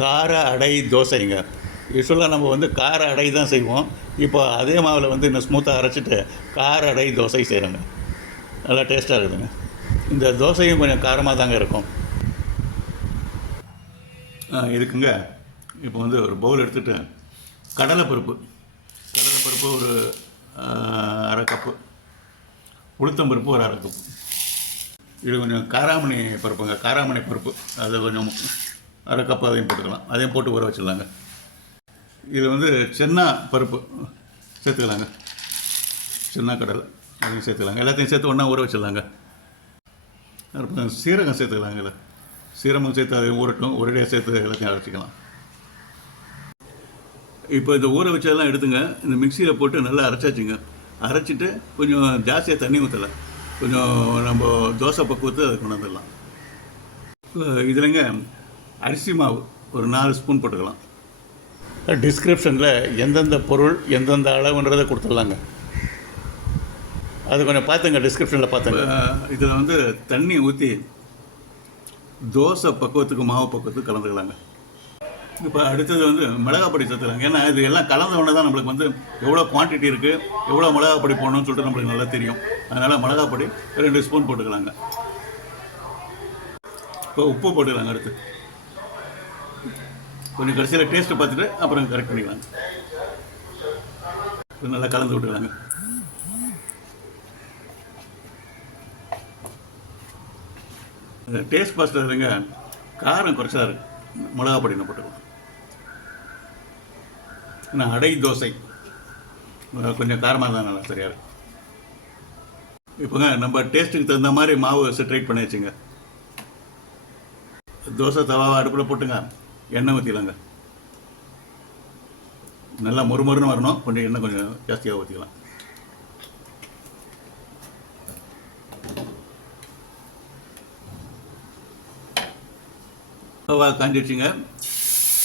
கார அடை தோசைங்க. யூஸ்வலாக நம்ம வந்து கார அடை தான் செய்வோம். இப்போ அதே மாவில் வந்து இன்னும் ஸ்மூத்தாக அரைச்சிட்டு கார அடை தோசை செய்கிறோங்க. நல்லா டேஸ்ட்டாக இருக்குதுங்க. இந்த தோசையும் கொஞ்சம் காரமாக தாங்க இருக்கும். இதுக்குங்க இப்போ வந்து ஒரு பவுல் எடுத்துகிட்டு கடலைப்பருப்பு ஒரு அரை கப்பு, உளுத்தம்பருப்பு ஒரு அரை கப்பு, இது கொஞ்சம் காராமணி பருப்புங்க, காராமணி பருப்பு அது கொஞ்சம் அரை கப்பு அதையும் போட்டுக்கலாம். அதையும் போட்டு ஊற வச்சிடலாங்க. இது வந்து சென்னா பருப்பு சேர்த்துக்கலாங்க, சென்னா கடலை அதையும் சேர்த்துக்கலாங்க. எல்லாத்தையும் சேர்த்து ஒன்றா ஊற வச்சிடலாங்க. அப்புறம் சீரகம் சேர்த்துக்கலாங்கல்ல, சீரகம் சேர்த்து அதையும் ஊறட்டும், ஒரேடியாக சேர்த்து எல்லாத்தையும் அரைச்சிக்கலாம். இப்போ இந்த ஊற வச்சதெல்லாம் எடுத்துங்க, இந்த மிக்சியில் போட்டு நல்லா அரைச்சாச்சுங்க. அரைச்சிட்டு கொஞ்சம் ஜாஸ்தியாக தண்ணி ஊற்றலை, கொஞ்சம் நம்ம தோசை பக்குவத்து அதை கொண்டு வந்துடலாம். இதுலங்க அரிசி மாவு ஒரு 4 ஸ்பூன் போட்டுக்கலாம். டிஸ்கிரிப்ஷனில் எந்தெந்த பொருள் எந்தெந்த அளவுன்றதை கொடுத்துடலாங்க. அது கொஞ்சம் பார்த்துங்க, டிஸ்கிரிப்ஷனில் பார்த்துங்க. இதில் வந்து தண்ணி ஊற்றி தோசை பக்குவத்துக்கு மாவு பக்குவத்துக்கு கலந்துக்கலாங்க. இப்போ அடுத்தது வந்து மிளகாப்பொடி சேர்த்துக்கலாங்க. ஏன்னா இது எல்லாம் கலந்த உடனே தான் நம்மளுக்கு வந்து எவ்வளோ குவான்டிட்டி இருக்குது, எவ்வளோ மிளகாப்பொடி போடணும்னு சொல்லிட்டு நம்மளுக்கு நல்லா தெரியும். அதனால் மிளகாப்பொடி 2 ஸ்பூன் போட்டுக்கலாங்க. இப்போ உப்பு போட்டுக்கலாங்க. அடுத்து கொஞ்சம் கடைசியில் டேஸ்ட்டு பார்த்துட்டு அப்புறம் கரெக்ட் பண்ணிக்கலாங்க. நல்லா கலந்து விட்டுக்கலாங்க. டேஸ்ட் பாஸ்ட்டாக இருங்க, காரம் குறைச்சா இருக்கு, மிளகாப்பொடி என்ன போட்டுக்கலாம். நான் அடை தோசை கொஞ்சம் காரமாக தான் நல்லா சரியாக இருக்கும். இப்போங்க நம்ம டேஸ்ட்டுக்கு தகுந்த மாதிரி மாவு செட்ரேட் பண்ணி வச்சுங்க. தோசை தவாவை அடுப்பில் போட்டுங்க, எண்ணெய் ஊற்றிக்கலாங்க. நல்லா மொறுமொறுன்னு வரணும், கொஞ்சம் எண்ணெய் கொஞ்சம் ஜாஸ்தியாக ஊற்றிக்கலாம். தவா காஞ்சிடுச்சுங்க,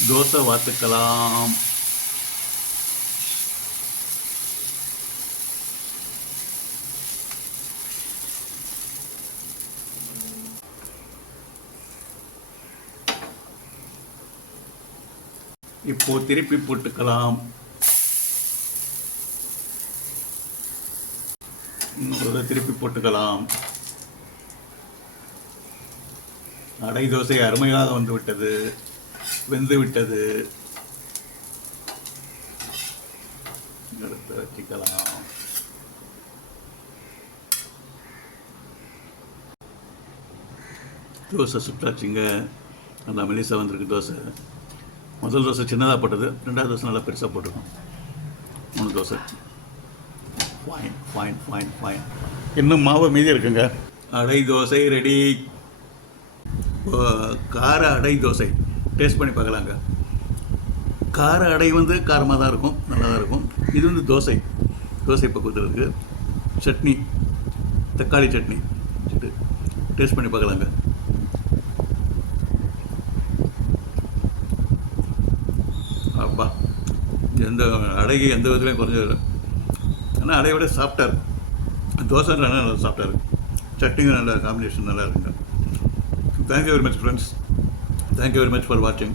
தோசை வாத்துக்கலாம். இப்போ திருப்பி போட்டுக்கலாம். திருப்பி போட்டுக்கலாம். அடை தோசை அருமையாக வந்து விட்டது, வெந்து விட்டது. எடுத்து வச்சுக்கலாம். தோசை சுட்டாச்சுங்க, நல்லா மெலிசாக வந்திருக்கு தோசை. முதல் தோசை சின்னதாக போட்டது, 2வது தோசை நல்லா பெருசாக போட்டுருக்கோம். 3 dosa. Fine fine fine fine. இன்னும் மாவு மீதி இருக்குங்க. அடை தோசை ரெடி. கார அடை தோசை டேஸ்ட் பண்ணி பார்க்கலாங்க. கார அடை வந்து காரமாக தான் இருக்கும், நல்லா தான் இருக்கும். இது வந்து தோசை பக்குவத்தில் இருக்குது. சட்னி, தக்காளி சட்னி டேஸ்ட் பண்ணி பார்க்கலாங்க. அப்பா, எந்த அடைக்கு எந்த விதத்துலையும் குறைஞ்சது. ஆனால் அடையை விட சாஃப்டாக இருக்கும். தோசை நல்லா சாஃப்டாக இருக்கும். சட்னிங்க நல்ல காம்பினேஷன் நல்லா இருக்குங்க. Thank you very much, friends. Thank you very much for watching.